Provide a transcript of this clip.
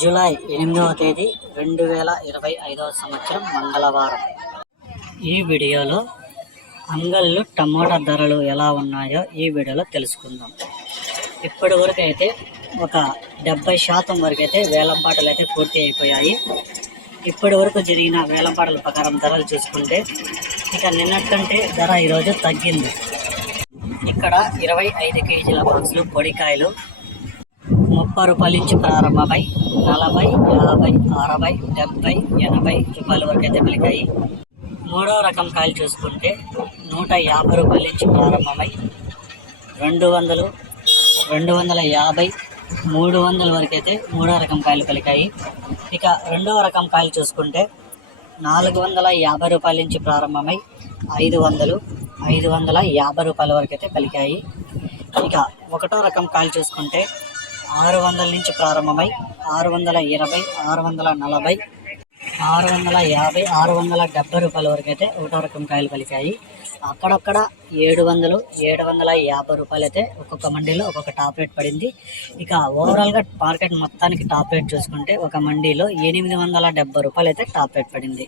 July 8వ తేదీ 2025 సంవత్సరం మంగళవారం. ఈ వీడియోలో అంగళ్ళు టమోటా ధరలు ఎలా ఉన్నాయో ఈ వీడియోలో తెలుసుకుందాం. ఇప్పటి వరకు అయితే ఒక 70% వరకు అయితే వేలంపాటలు అయితే పూర్తి అయిపోయాయి. ఇప్పటి వరకు జరిగిన వేలంపాటల ప్రకారం ధరలు చూసుకుంటే ఇక నిన్నటికంటే ధర ఈరోజు తగ్గింది. ఇక్కడ 25 కేజీల బాక్సులు పొడికాయలు 30 రూపాయల నుంచి ప్రారంభమై 40, 50, 60, 70, 80 రూపాయల వరకు అయితే పలికాయి. మూడవ రకం కాయలు చూసుకుంటే 150 రూపాయల నుంచి ప్రారంభమై 200, 250, 300 వరకు అయితే మూడవ రకం కాయలు పలికాయి. ఇక రెండవ రకం కాయలు చూసుకుంటే 450 రూపాయల నుంచి ప్రారంభమై 500, 550 రూపాయల వరకు అయితే పలికాయి. ఇక ఒకటో రకం కాయలు చూసుకుంటే 600 నుంచి ప్రారంభమై 620, 640, 650, 670 రూపాయల వరకు అయితే ఒకటో రకం కాయలు పలికాయి. అక్కడక్కడ 700, 750 రూపాయలు అయితే ఒక్కొక్క మండీలో ఒక్కొక్క టాప్ రేట్ పడింది. ఇక ఓవరాల్గా మార్కెట్ మొత్తానికి టాప్ రేట్ చూసుకుంటే ఒక మండీలో 870 రూపాయలు అయితే టాప్ రేట్ పడింది.